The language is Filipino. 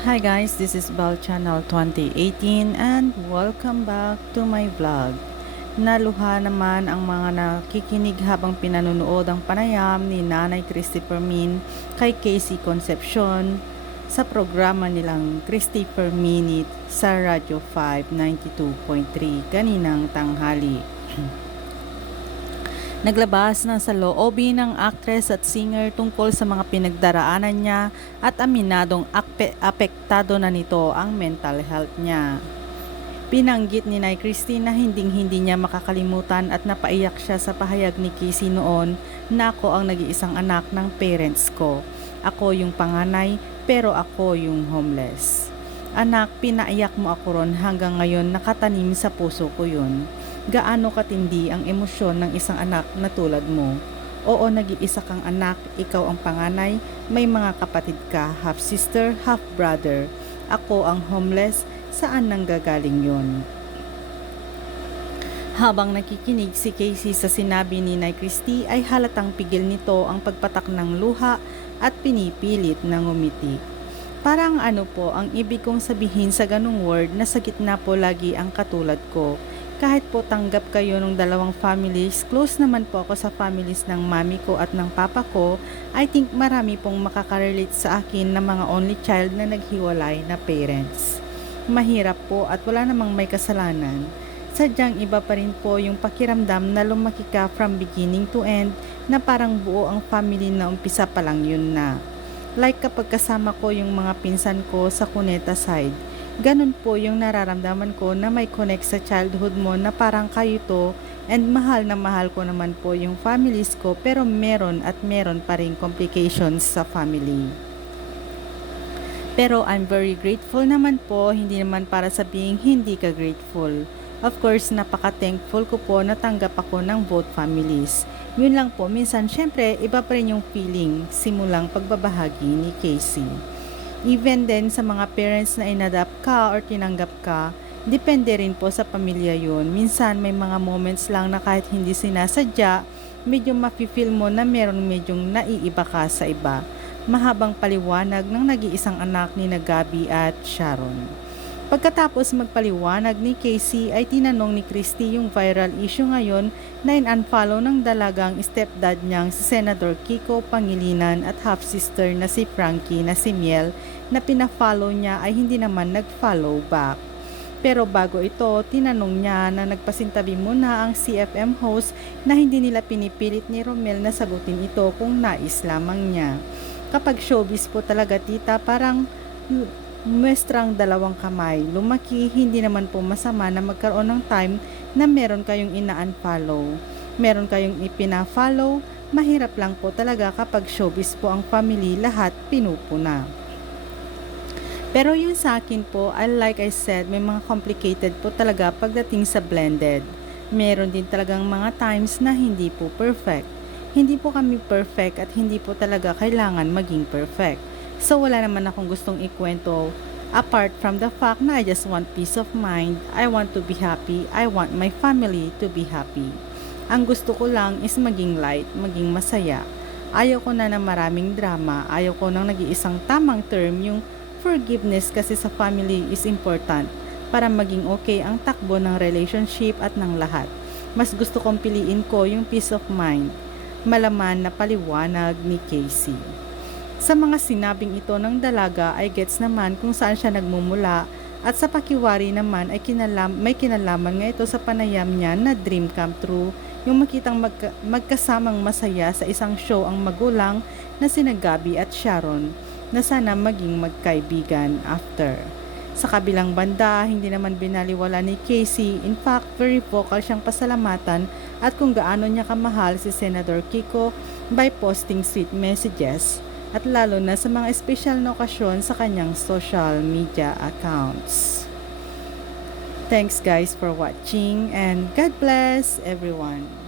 Hi guys, this is Bal Channel 2018 and welcome back to my vlog. Naluha naman ang mga nakikinig habang pinanonood ang panayam ni Nanay Christopher Min kay Casey Concepcion sa programa nilang Christopher Minute sa Radyo 5 92.3 kaninang tanghali. Naglabas ng saloobin ng actress at singer tungkol sa mga pinagdaraanan niya at aminadong akpe- apektado na nito ang mental health niya. Pinanggit ni Nay Christine na hinding-hindi niya makakalimutan at napaiyak siya sa pahayag ni Casey noon na ako ang nag-iisang anak ng parents ko. Ako yung panganay pero ako yung homeless. Anak, pinaiyak mo ako ron hanggang ngayon nakatanim sa puso ko yun gaano katindi ang emosyon ng isang anak na tulad mo. Oo, nag-iisa kang anak, ikaw ang panganay, may mga kapatid ka, half sister, half brother. Ako ang homeless, saan nang gagaling yon? Habang nakikinig si Casey sa sinabi ni Nay Christie ay halatang pigil nito ang pagpatak ng luha at pinipilit na ngumiti. Parang ano po ang ibig kong sabihin sa ganung word na sa gitna po lagi ang katulad ko kahit po tanggap kayo ng dalawang families, close naman po ako sa families ng mami ko at ng papa ko, I think marami pong makakarelate sa akin na mga only child na naghiwalay na parents. Mahirap po at wala namang may kasalanan. Sadyang iba pa rin po yung pakiramdam na lumaki ka from beginning to end na parang buo ang family na umpisa pa lang yun na. Like kapag kasama ko yung mga pinsan ko sa Cuneta side, Ganun po yung nararamdaman ko na may connect sa childhood mo na parang kayo to and mahal na mahal ko naman po yung families ko pero meron at meron pa rin complications sa family. Pero I'm very grateful naman po, hindi naman para sabing hindi ka grateful. Of course, napaka-thankful ko po na tanggap ako ng both families. Yun lang po, minsan syempre iba pa rin yung feeling simulang pagbabahagi ni Casey. Even din sa mga parents na inadapt ka or tinanggap ka, depende rin po sa pamilya yun. Minsan may mga moments lang na kahit hindi sinasadya, medyo mafe-feel mo na meron medyong naiiba ka sa iba. Mahabang paliwanag ng nag-iisang anak ni na Gabi at Sharon. Pagkatapos magpaliwanag ni Casey ay tinanong ni Christy yung viral issue ngayon na in-unfollow ng dalagang stepdad niyang si Senator Kiko Pangilinan at half-sister na si Frankie na si Miel na pina-follow niya ay hindi naman nag-follow back. Pero bago ito, tinanong niya na nagpasintabi muna ang CFM host na hindi nila pinipilit ni Romel na sagutin ito kung nais lamang niya. Kapag showbiz po talaga tita, parang muestrang dalawang kamay. Lumaki, hindi naman po masama na magkaroon ng time na meron kayong ina-unfollow. Meron kayong ipina-follow, mahirap lang po talaga kapag showbiz po ang family, lahat pinupuna. Pero yung sa akin po, I like I said, may mga complicated po talaga pagdating sa blended. Meron din talagang mga times na hindi po perfect. Hindi po kami perfect at hindi po talaga kailangan maging perfect So wala naman akong gustong ikwento apart from the fact na I just want peace of mind, I want to be happy, I want my family to be happy. Ang gusto ko lang is maging light, maging masaya. Ayaw ko na ng maraming drama, ayaw ko nang nag-iisang tamang term yung forgiveness kasi sa family is important para maging okay ang takbo ng relationship at ng lahat. Mas gusto kong piliin ko yung peace of mind. Malaman na paliwanag ni Casey. Sa mga sinabing ito ng dalaga ay gets naman kung saan siya nagmumula at sa pakiwari naman ay kinalam, may kinalaman nga ito sa panayam niya na dream come true yung makitang magka, magkasamang masaya sa isang show ang magulang na sina Gabi at Sharon na sana maging magkaibigan after. Sa kabilang banda, hindi naman binaliwala ni Casey. In fact, very vocal siyang pasalamatan at kung gaano niya kamahal si Senator Kiko by posting sweet messages at lalo na sa mga espesyal na okasyon sa kanyang social media accounts. Thanks guys for watching and God bless everyone.